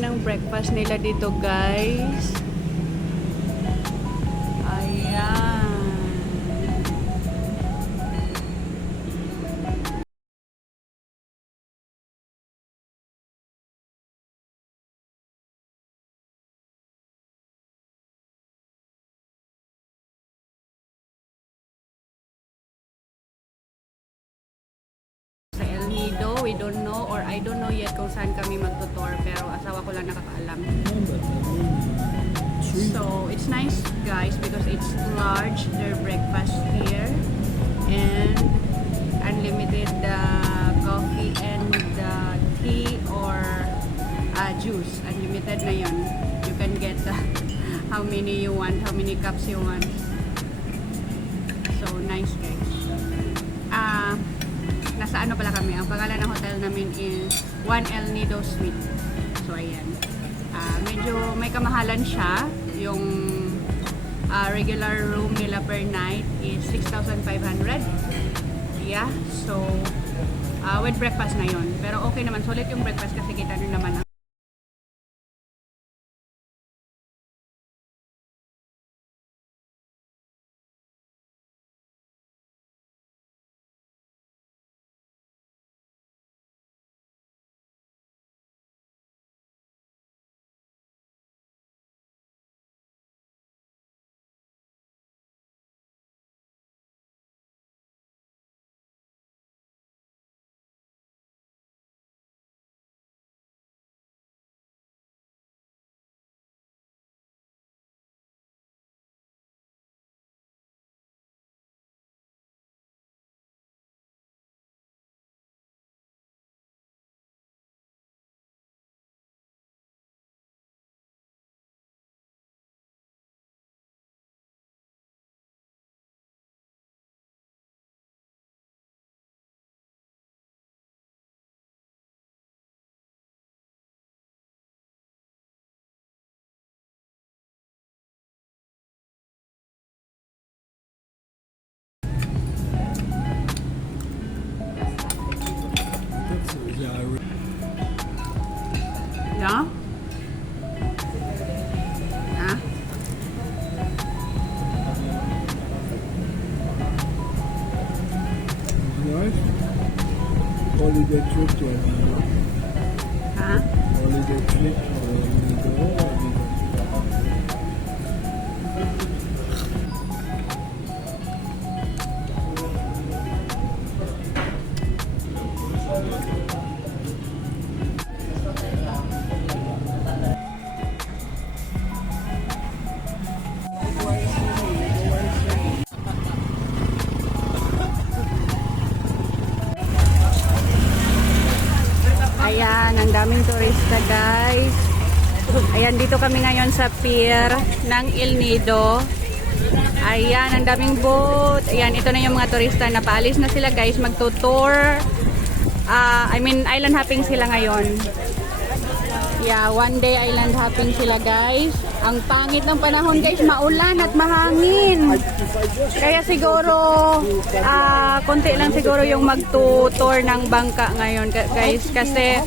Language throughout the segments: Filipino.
ng breakfast nila dito, guys. We don't know or I don't know yet kung saan kami magtutor pero asawa ko lang nakakaalam. So, it's nice guys because it's large, their breakfast here and unlimited uh, coffee and uh, tea or uh, juice. Unlimited na yun. You can get uh, how many you want, how many cups you want. So, nice guys. Ah, nasa ano pala kami, ang pangalan ng hotel namin is One El Nido Suite. So, ayan. Ah, medyo may kamahalan siya. Yung ah, regular room nila per night is 6,500. Yeah, so ah, with breakfast na yon. Pero okay naman, sulit yung breakfast kasi kita nyo naman Holiday trip to. Ha? Holiday trip Ayan, dito kami ngayon sa pier ng El Nido. Ayan, ang daming boat. Ayan, ito na yung mga turista na paalis na sila guys, magtutour. Ah, I mean, island hopping sila ngayon. Yeah, one day island hopping sila guys. Ang pangit ng panahon guys, maulan at mahangin. Kaya siguro, ah, konti lang siguro yung magtutour ng bangka ngayon guys. Kasi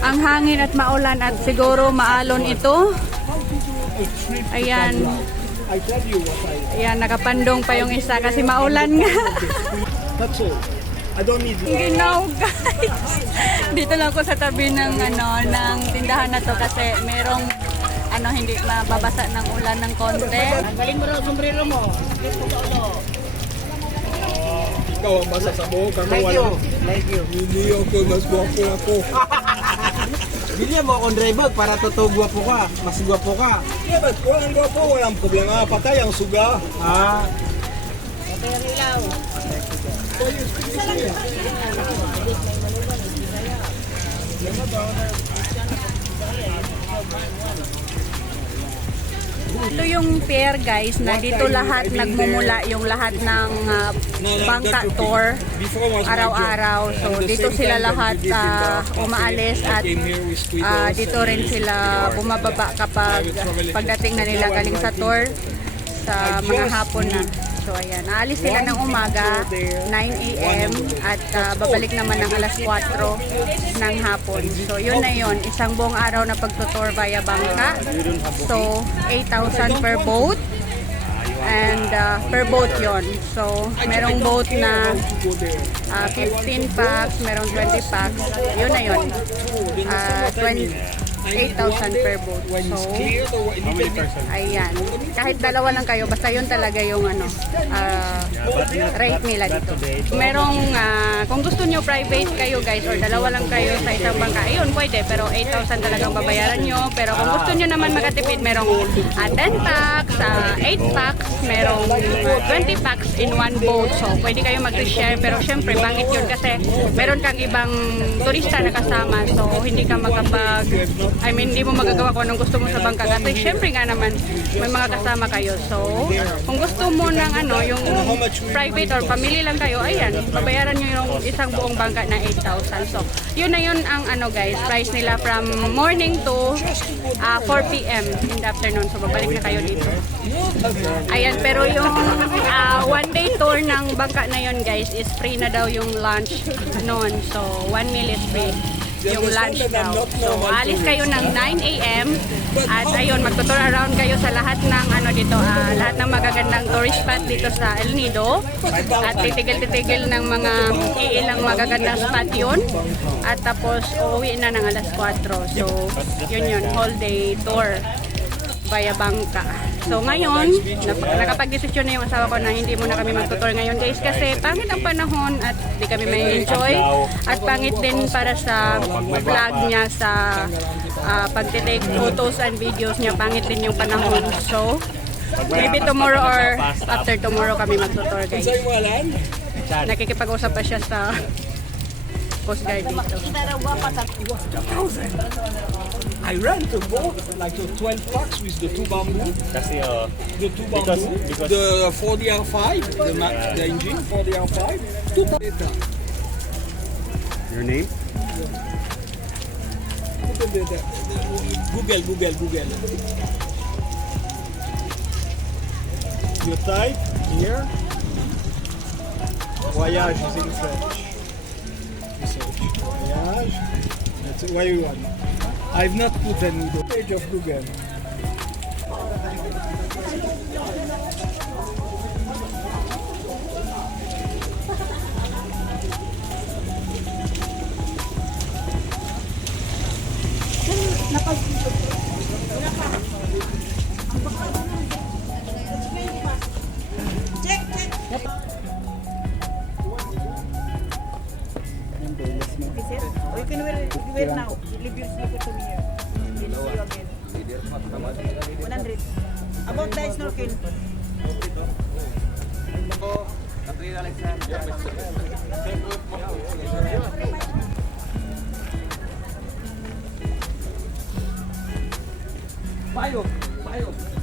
ang hangin at maulan at siguro maalon ito. Ayan. Ayan, nakapandong pa yung isa kasi maulan nga. That's all. I don't need. Ginaw guys. Dito lang ako sa tabi ng ano ng tindahan na to kasi merong ano hindi mababasa ng ulan ng konti. Galing mo raw sombrero mo. Ikaw ang masasabog. Ako Thank wala. you. Thank you. Hindi ako mas gwapo ako. Bilhin mo akong driver para totoo gwapo ka. Mas gwapo ka. Yeah, but kung ang gwapo, walang problema. Patay ang suga. Ah. Ito yung pier guys na dito lahat nagmumula yung lahat ng uh, bangka tour araw-araw. So dito sila lahat uh, umaalis at uh, dito rin sila bumababa kapag pagdating na nila galing sa tour sa mga hapon na. So ayan, aalis sila ng umaga, 9 a.m. at ah, babalik naman ng alas 4 ng hapon. So yun na yun, isang buong araw na pagtutour via bangka. So 8,000 per boat and ah, per boat yon. So merong boat na ah, 15 packs, merong 20 packs. Yun na yun. Ah, 20 8,000 per boat. So, Ayan. Kahit dalawa lang kayo, basta yun talaga yung ano, ah, rate nila dito. Merong, ah, kung gusto nyo private kayo guys, or dalawa lang kayo sa isang bangka, ayun, pwede. Pero 8,000 talagang babayaran nyo. Pero kung gusto nyo naman makatipid, merong ah, 10 packs, ah, 8 packs, merong ah, 20 packs in one boat. So, pwede kayo mag-share. Pero syempre, bangit yun kasi meron kang ibang turista na kasama. So, hindi ka makapag, I mean, hindi mo magagawa kung anong gusto mo sa bangka. Kasi syempre nga naman, may mga kasama kayo. So, kung gusto mo ng ano, yung private or family lang kayo, ayan, babayaran nyo yung isang buong bangka na 8,000. So, yun na yun ang ano guys, price nila from morning to ah, 4 p.m. in the afternoon. So, babalik na kayo dito. Ayan, pero yung ah, one day tour ng bangka na yun guys is free na daw yung lunch noon. So, one meal is free yung lunch daw. So, alis kayo ng 9 a.m. At ayun, magtutur around kayo sa lahat ng ano dito, ah, lahat ng magagandang tourist spot dito sa El Nido. At titigil-titigil ng mga iilang magagandang spot yun. At tapos, uuwi na ng alas 4. So, yun yun, whole day tour via bangka. So ngayon, nakapag-desisyon na yung asawa ko na hindi muna kami magtutour ngayon guys kasi pangit ang panahon at di kami may enjoy at pangit din para sa vlog niya sa uh, pagtitake photos and videos niya pangit din yung panahon. So maybe tomorrow or after tomorrow kami magtutour guys. Nakikipag-usap pa siya sa Coast Guard dito. I rent a boat, like a 12 packs with the two bamboo, Kasi uh, the two bamboo, because- the 4DR5, the, ma- the engine 4DR5, two your name? Google, Google, Google. You type here. Voyage is in French. Voyage. That's. Where you want? I've not put any the page of Google. Or Payo, payo.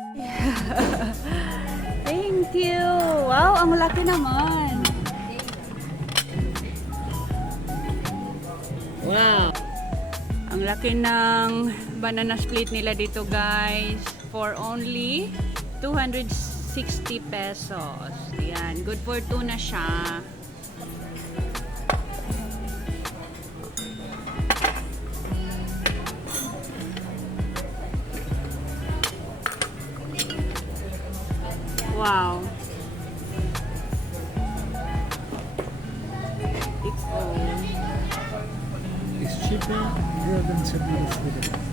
Thank you. Wow, ang laki naman. Wow. Ang laki ng banana split nila dito guys for only 260 pesos. Yan, good for two na siya. Ito. It's cheaper here than Cebu.